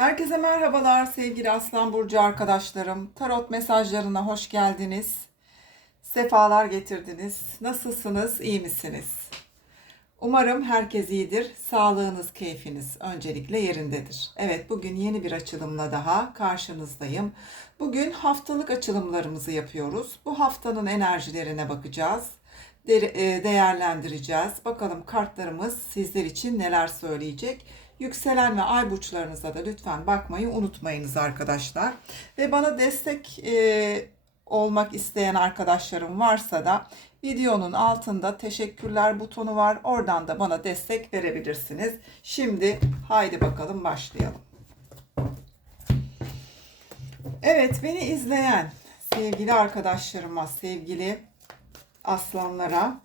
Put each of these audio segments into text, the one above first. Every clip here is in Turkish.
Herkese merhabalar sevgili Aslan Burcu arkadaşlarım. Tarot mesajlarına hoş geldiniz. Sefalar getirdiniz. Nasılsınız? İyi misiniz? Umarım herkes iyidir. Sağlığınız, keyfiniz öncelikle yerindedir. Evet, bugün yeni bir açılımla daha karşınızdayım. Bugün haftalık açılımlarımızı yapıyoruz. Bu haftanın enerjilerine bakacağız. E, değerlendireceğiz. Bakalım kartlarımız sizler için neler söyleyecek. Yükselen ve ay burçlarınıza da lütfen bakmayı unutmayınız arkadaşlar. Ve bana destek e, olmak isteyen arkadaşlarım varsa da videonun altında teşekkürler butonu var. Oradan da bana destek verebilirsiniz. Şimdi haydi bakalım başlayalım. Evet beni izleyen sevgili arkadaşlarıma, sevgili aslanlara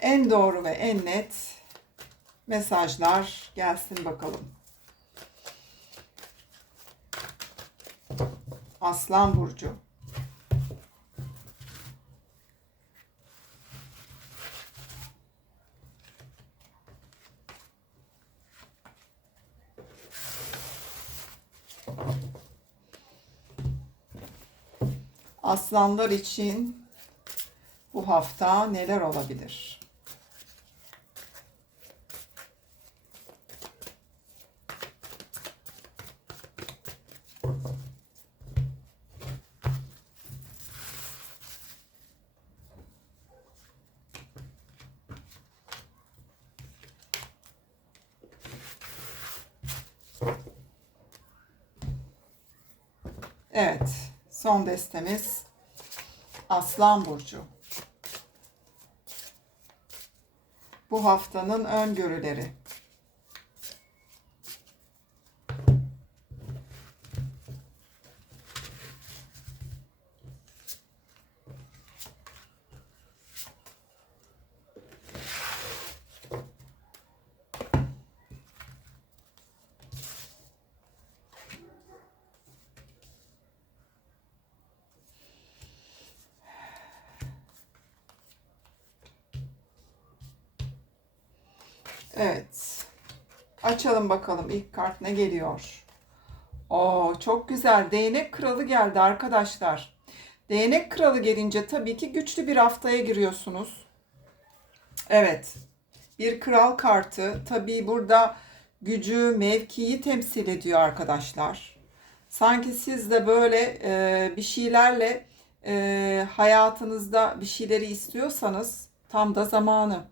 en doğru ve en net mesajlar gelsin bakalım. Aslan burcu. Aslanlar için bu hafta neler olabilir? Evet, son destemiz Aslan Burcu. Bu haftanın öngörüleri. Evet. Açalım bakalım ilk kart ne geliyor. Oo çok güzel. Değnek kralı geldi arkadaşlar. Değnek kralı gelince tabii ki güçlü bir haftaya giriyorsunuz. Evet. Bir kral kartı. Tabii burada gücü, mevkiyi temsil ediyor arkadaşlar. Sanki siz de böyle e, bir şeylerle e, hayatınızda bir şeyleri istiyorsanız tam da zamanı.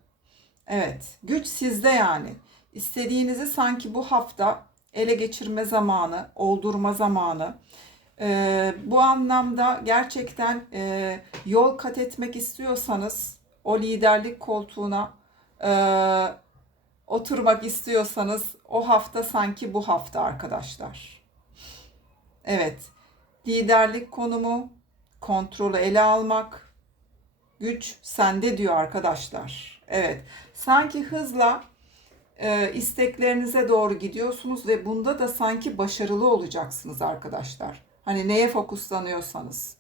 Evet, güç sizde yani. İstediğinizi sanki bu hafta ele geçirme zamanı, oldurma zamanı. Ee, bu anlamda gerçekten e, yol kat etmek istiyorsanız, o liderlik koltuğuna e, oturmak istiyorsanız, o hafta sanki bu hafta arkadaşlar. Evet, liderlik konumu, kontrolü ele almak, güç sende diyor arkadaşlar. Evet, sanki hızla e, isteklerinize doğru gidiyorsunuz ve bunda da sanki başarılı olacaksınız arkadaşlar. Hani neye fokuslanıyorsanız.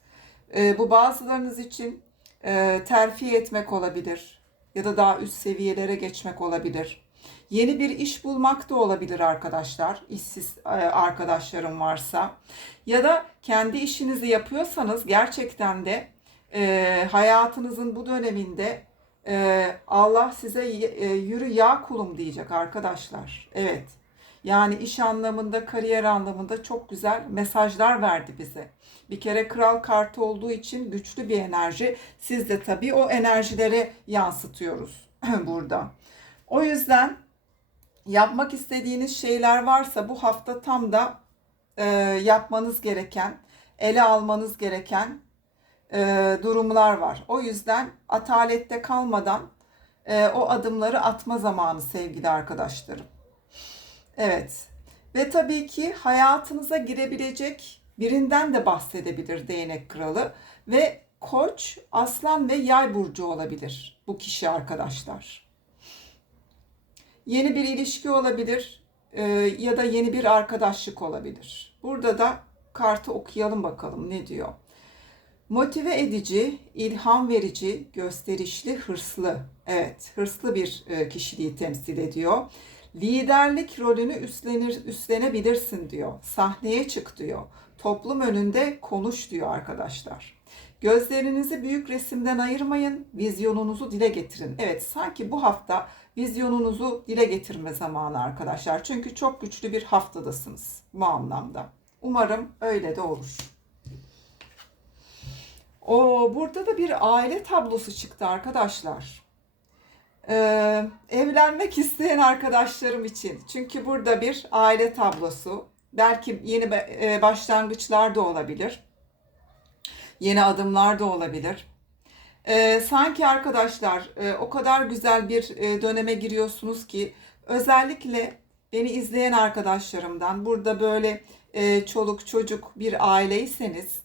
E, bu bazılarınız için e, terfi etmek olabilir ya da daha üst seviyelere geçmek olabilir. Yeni bir iş bulmak da olabilir arkadaşlar. İşsiz e, arkadaşlarım varsa. Ya da kendi işinizi yapıyorsanız gerçekten de e, hayatınızın bu döneminde e, Allah size e, yürü ya kulum diyecek arkadaşlar. Evet. Yani iş anlamında, kariyer anlamında çok güzel mesajlar verdi bize. Bir kere kral kartı olduğu için güçlü bir enerji. Siz de tabii o enerjileri yansıtıyoruz burada. O yüzden yapmak istediğiniz şeyler varsa bu hafta tam da e, yapmanız gereken, ele almanız gereken e, durumlar var. O yüzden atalette kalmadan e, o adımları atma zamanı sevgili arkadaşlarım. Evet. Ve tabii ki hayatınıza girebilecek birinden de bahsedebilir değnek kralı ve koç, aslan ve yay burcu olabilir bu kişi arkadaşlar. Yeni bir ilişki olabilir e, ya da yeni bir arkadaşlık olabilir. Burada da kartı okuyalım bakalım ne diyor. Motive edici, ilham verici, gösterişli, hırslı. Evet, hırslı bir e, kişiliği temsil ediyor. Liderlik rolünü üstlenir, üstlenebilirsin diyor. Sahneye çık diyor. Toplum önünde konuş diyor arkadaşlar. Gözlerinizi büyük resimden ayırmayın, vizyonunuzu dile getirin. Evet, sanki bu hafta vizyonunuzu dile getirme zamanı arkadaşlar. Çünkü çok güçlü bir haftadasınız bu anlamda. Umarım öyle de olur. O burada da bir aile tablosu çıktı arkadaşlar. Ee, evlenmek isteyen arkadaşlarım için. Çünkü burada bir aile tablosu. Belki yeni e, başlangıçlar da olabilir. Yeni adımlar da olabilir. Ee, sanki arkadaşlar e, o kadar güzel bir e, döneme giriyorsunuz ki özellikle beni izleyen arkadaşlarımdan burada böyle e, çoluk çocuk bir aileyseniz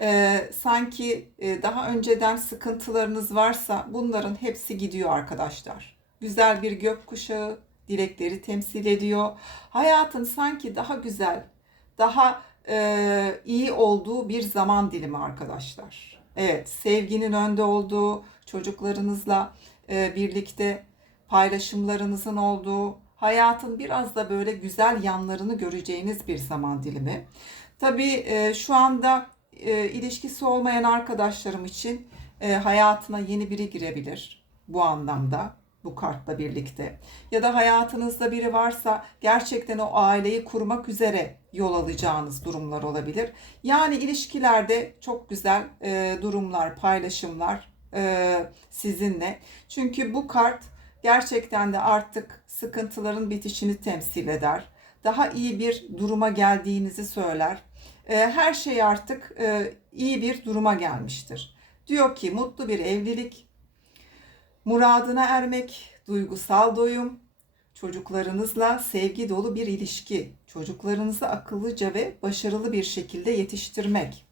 e, sanki e, daha önceden sıkıntılarınız varsa bunların hepsi gidiyor arkadaşlar. Güzel bir gökkuşağı dilekleri temsil ediyor. Hayatın sanki daha güzel, daha e, iyi olduğu bir zaman dilimi arkadaşlar. Evet, sevginin önde olduğu, çocuklarınızla e, birlikte paylaşımlarınızın olduğu, hayatın biraz da böyle güzel yanlarını göreceğiniz bir zaman dilimi. Tabii e, şu anda e, ilişkisi olmayan arkadaşlarım için e, hayatına yeni biri girebilir bu anlamda bu kartla birlikte. Ya da hayatınızda biri varsa gerçekten o aileyi kurmak üzere yol alacağınız durumlar olabilir. Yani ilişkilerde çok güzel e, durumlar, paylaşımlar e, sizinle. Çünkü bu kart gerçekten de artık sıkıntıların bitişini temsil eder. Daha iyi bir duruma geldiğinizi söyler. E, her şey artık e, iyi bir duruma gelmiştir. Diyor ki mutlu bir evlilik, muradına ermek, duygusal doyum, çocuklarınızla sevgi dolu bir ilişki, çocuklarınızı akıllıca ve başarılı bir şekilde yetiştirmek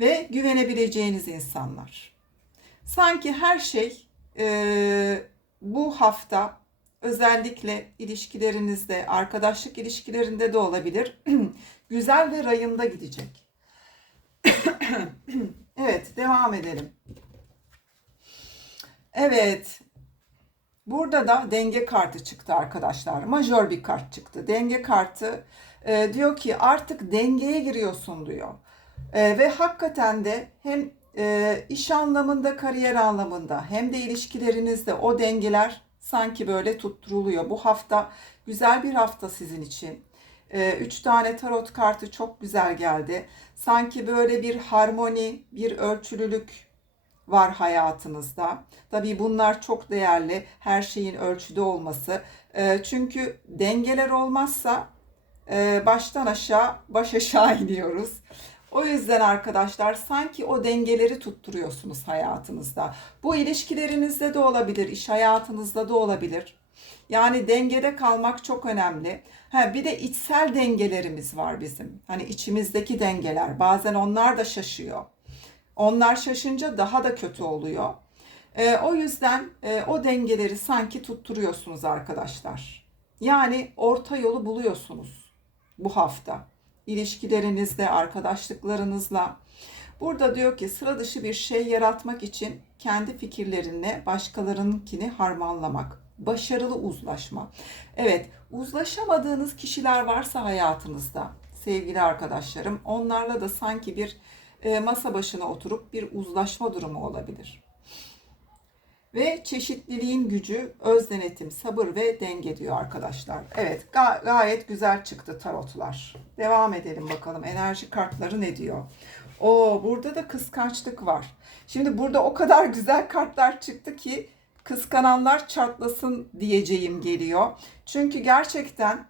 ve güvenebileceğiniz insanlar. Sanki her şey e, bu hafta özellikle ilişkilerinizde, arkadaşlık ilişkilerinde de olabilir. güzel ve rayında gidecek. evet, devam edelim. Evet. Burada da denge kartı çıktı arkadaşlar. Majör bir kart çıktı. Denge kartı e, diyor ki artık dengeye giriyorsun diyor. E, ve hakikaten de hem e, iş anlamında, kariyer anlamında hem de ilişkilerinizde o dengeler sanki böyle tutturuluyor. Bu hafta güzel bir hafta sizin için. E, üç tane tarot kartı çok güzel geldi. Sanki böyle bir harmoni, bir ölçülülük var hayatınızda. Tabii bunlar çok değerli. Her şeyin ölçüde olması. E, çünkü dengeler olmazsa e, baştan aşağı, baş aşağı iniyoruz. O yüzden arkadaşlar sanki o dengeleri tutturuyorsunuz hayatınızda. Bu ilişkilerinizde de olabilir, iş hayatınızda da olabilir. Yani dengede kalmak çok önemli. Ha, bir de içsel dengelerimiz var bizim. Hani içimizdeki dengeler. Bazen onlar da şaşıyor. Onlar şaşınca daha da kötü oluyor. E, o yüzden e, o dengeleri sanki tutturuyorsunuz arkadaşlar. Yani orta yolu buluyorsunuz bu hafta. İlişkilerinizde, arkadaşlıklarınızla. Burada diyor ki sıra dışı bir şey yaratmak için kendi fikirlerinle başkalarınınkini harmanlamak. Başarılı uzlaşma. Evet, uzlaşamadığınız kişiler varsa hayatınızda sevgili arkadaşlarım, onlarla da sanki bir e, masa başına oturup bir uzlaşma durumu olabilir. Ve çeşitliliğin gücü, öz denetim, sabır ve denge diyor arkadaşlar. Evet ga- gayet güzel çıktı tarotlar. Devam edelim bakalım enerji kartları ne diyor. O burada da kıskançlık var. Şimdi burada o kadar güzel kartlar çıktı ki kıskananlar çatlasın diyeceğim geliyor. Çünkü gerçekten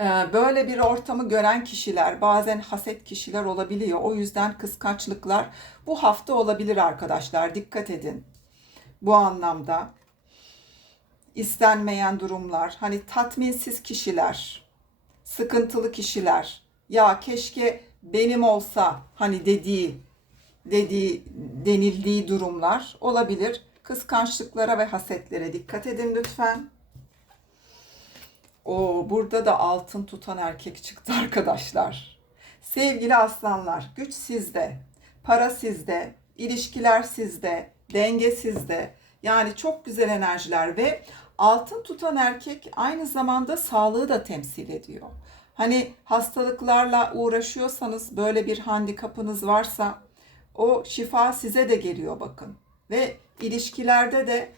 e, böyle bir ortamı gören kişiler bazen haset kişiler olabiliyor. O yüzden kıskançlıklar bu hafta olabilir arkadaşlar. Dikkat edin bu anlamda. istenmeyen durumlar, hani tatminsiz kişiler, sıkıntılı kişiler. Ya keşke benim olsa hani dediği dediği denildiği durumlar olabilir. Kıskançlıklara ve hasetlere dikkat edin lütfen. O burada da altın tutan erkek çıktı arkadaşlar. Sevgili aslanlar, güç sizde, para sizde, ilişkiler sizde, denge sizde. Yani çok güzel enerjiler ve Altın tutan erkek aynı zamanda sağlığı da temsil ediyor. Hani hastalıklarla uğraşıyorsanız böyle bir handikapınız varsa o şifa size de geliyor bakın. Ve ilişkilerde de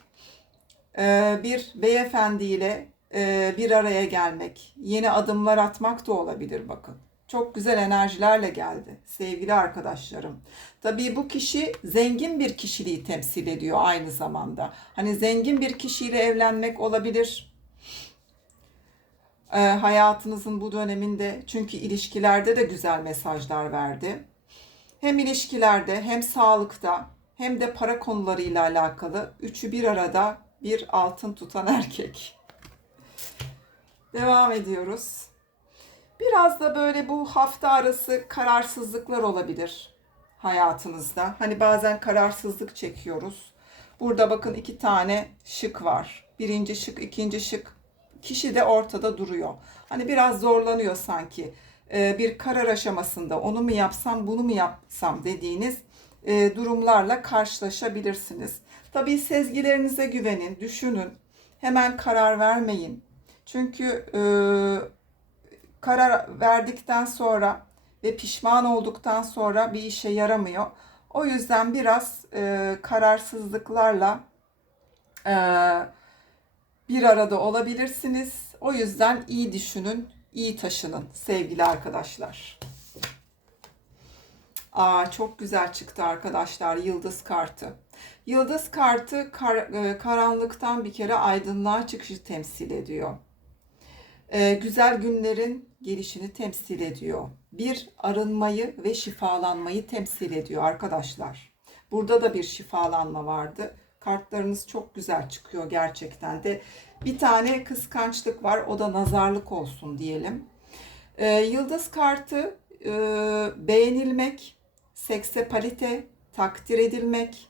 e, bir beyefendiyle e, bir araya gelmek, yeni adımlar atmak da olabilir bakın. Çok güzel enerjilerle geldi sevgili arkadaşlarım. Tabii bu kişi zengin bir kişiliği temsil ediyor aynı zamanda. Hani zengin bir kişiyle evlenmek olabilir. E, hayatınızın bu döneminde çünkü ilişkilerde de güzel mesajlar verdi. Hem ilişkilerde hem sağlıkta hem de para konularıyla alakalı üçü bir arada bir altın tutan erkek. Devam ediyoruz. Biraz da böyle bu hafta arası kararsızlıklar olabilir hayatınızda. Hani bazen kararsızlık çekiyoruz. Burada bakın iki tane şık var. Birinci şık, ikinci şık. Kişi de ortada duruyor. Hani biraz zorlanıyor sanki. Ee, bir karar aşamasında onu mu yapsam, bunu mu yapsam dediğiniz e, durumlarla karşılaşabilirsiniz. Tabii sezgilerinize güvenin, düşünün. Hemen karar vermeyin. Çünkü e, karar verdikten sonra ve pişman olduktan sonra bir işe yaramıyor. O yüzden biraz e, kararsızlıklarla e, bir arada olabilirsiniz. O yüzden iyi düşünün, iyi taşının sevgili arkadaşlar. Aa, çok güzel çıktı arkadaşlar yıldız kartı. Yıldız kartı kar, e, karanlıktan bir kere aydınlığa çıkışı temsil ediyor. Ee, güzel günlerin gelişini temsil ediyor. Bir arınmayı ve şifalanmayı temsil ediyor arkadaşlar. Burada da bir şifalanma vardı. Kartlarınız çok güzel çıkıyor gerçekten de. Bir tane kıskançlık var. O da nazarlık olsun diyelim. Ee, yıldız kartı e, beğenilmek, seksepalite, takdir edilmek,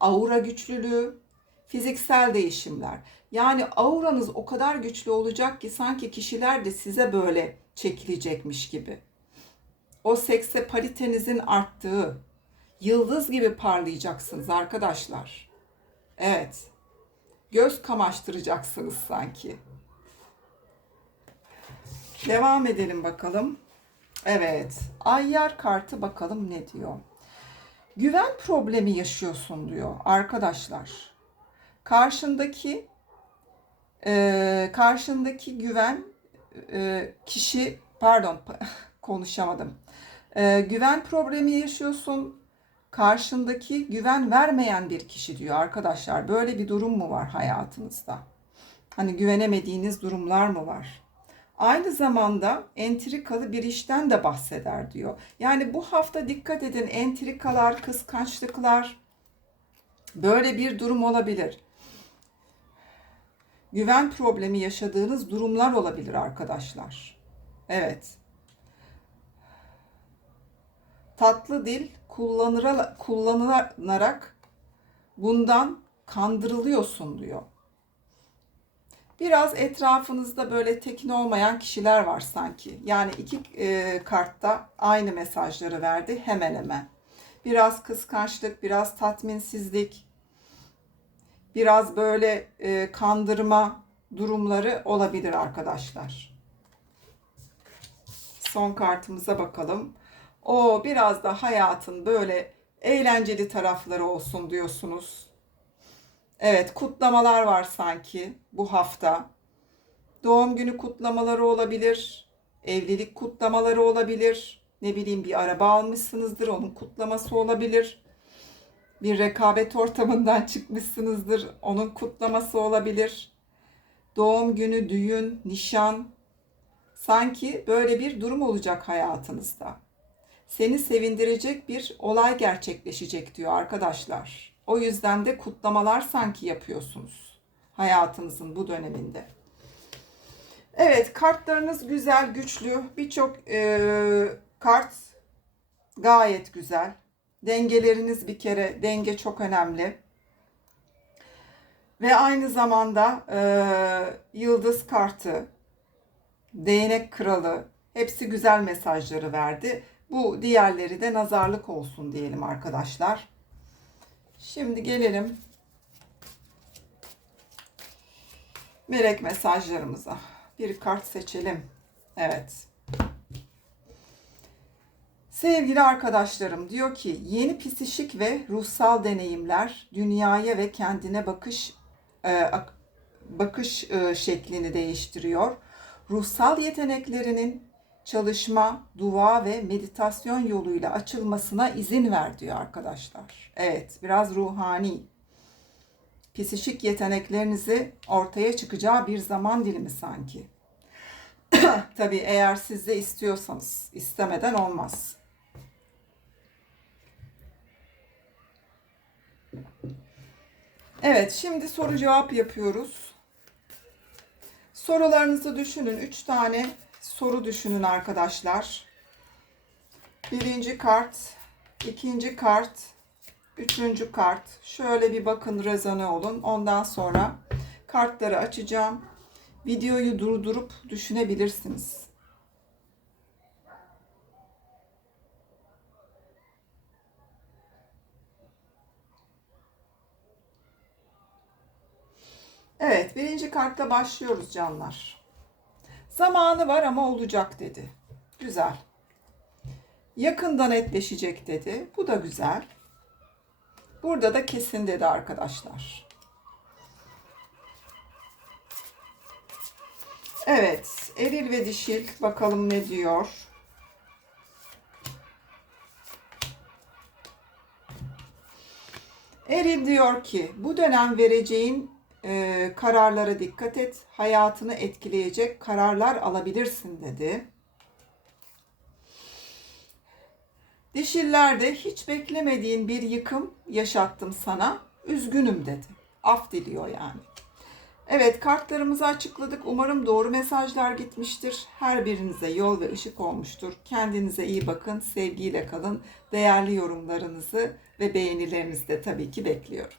aura güçlülüğü, fiziksel değişimler. Yani auranız o kadar güçlü olacak ki sanki kişiler de size böyle çekilecekmiş gibi. O sekse paritenizin arttığı, yıldız gibi parlayacaksınız arkadaşlar. Evet. Göz kamaştıracaksınız sanki. Devam edelim bakalım. Evet. Ayyar kartı bakalım ne diyor. Güven problemi yaşıyorsun diyor arkadaşlar. Karşındaki e, karşındaki güven e, kişi pardon konuşamadım. E, güven problemi yaşıyorsun. Karşındaki güven vermeyen bir kişi diyor arkadaşlar. Böyle bir durum mu var hayatınızda? Hani güvenemediğiniz durumlar mı var? Aynı zamanda entrikalı bir işten de bahseder diyor. Yani bu hafta dikkat edin entrikalar, kıskançlıklar böyle bir durum olabilir. Güven problemi yaşadığınız durumlar olabilir arkadaşlar. Evet. Tatlı dil kullanılarak bundan kandırılıyorsun diyor. Biraz etrafınızda böyle tekin olmayan kişiler var sanki. Yani iki e, kartta aynı mesajları verdi hemen hemen. Biraz kıskançlık, biraz tatminsizlik, biraz böyle e, kandırma durumları olabilir arkadaşlar. Son kartımıza bakalım. O biraz da hayatın böyle eğlenceli tarafları olsun diyorsunuz. Evet, kutlamalar var sanki bu hafta. Doğum günü kutlamaları olabilir, evlilik kutlamaları olabilir. Ne bileyim bir araba almışsınızdır, onun kutlaması olabilir. Bir rekabet ortamından çıkmışsınızdır, onun kutlaması olabilir. Doğum günü, düğün, nişan. Sanki böyle bir durum olacak hayatınızda. Seni sevindirecek bir olay gerçekleşecek diyor arkadaşlar. O yüzden de kutlamalar sanki yapıyorsunuz hayatınızın bu döneminde. Evet kartlarınız güzel, güçlü. Birçok e, kart gayet güzel. Dengeleriniz bir kere, denge çok önemli. Ve aynı zamanda e, yıldız kartı, değnek kralı hepsi güzel mesajları verdi. Bu diğerleri de nazarlık olsun diyelim arkadaşlar. Şimdi gelelim Melek mesajlarımıza bir kart seçelim. Evet. Sevgili arkadaşlarım diyor ki yeni psişik ve ruhsal deneyimler dünyaya ve kendine bakış e, ak- bakış e, şeklini değiştiriyor. Ruhsal yeteneklerinin çalışma, dua ve meditasyon yoluyla açılmasına izin ver diyor arkadaşlar. Evet, biraz ruhani. Psişik yeteneklerinizi ortaya çıkacağı bir zaman dilimi sanki. Tabii eğer siz de istiyorsanız, istemeden olmaz. Evet, şimdi soru cevap yapıyoruz. Sorularınızı düşünün. Üç tane soru düşünün arkadaşlar. Birinci kart, ikinci kart, üçüncü kart. Şöyle bir bakın rezone olun. Ondan sonra kartları açacağım. Videoyu durdurup düşünebilirsiniz. Evet, birinci kartla başlıyoruz canlar. Zamanı var ama olacak dedi. Güzel. Yakında netleşecek dedi. Bu da güzel. Burada da kesin dedi arkadaşlar. Evet, eril ve dişil bakalım ne diyor. Eril diyor ki bu dönem vereceğin e, kararlara dikkat et. Hayatını etkileyecek kararlar alabilirsin dedi. Dişiller de hiç beklemediğin bir yıkım yaşattım sana. Üzgünüm dedi. Af diliyor yani. Evet kartlarımızı açıkladık. Umarım doğru mesajlar gitmiştir. Her birinize yol ve ışık olmuştur. Kendinize iyi bakın. Sevgiyle kalın. Değerli yorumlarınızı ve beğenilerinizi de tabii ki bekliyorum.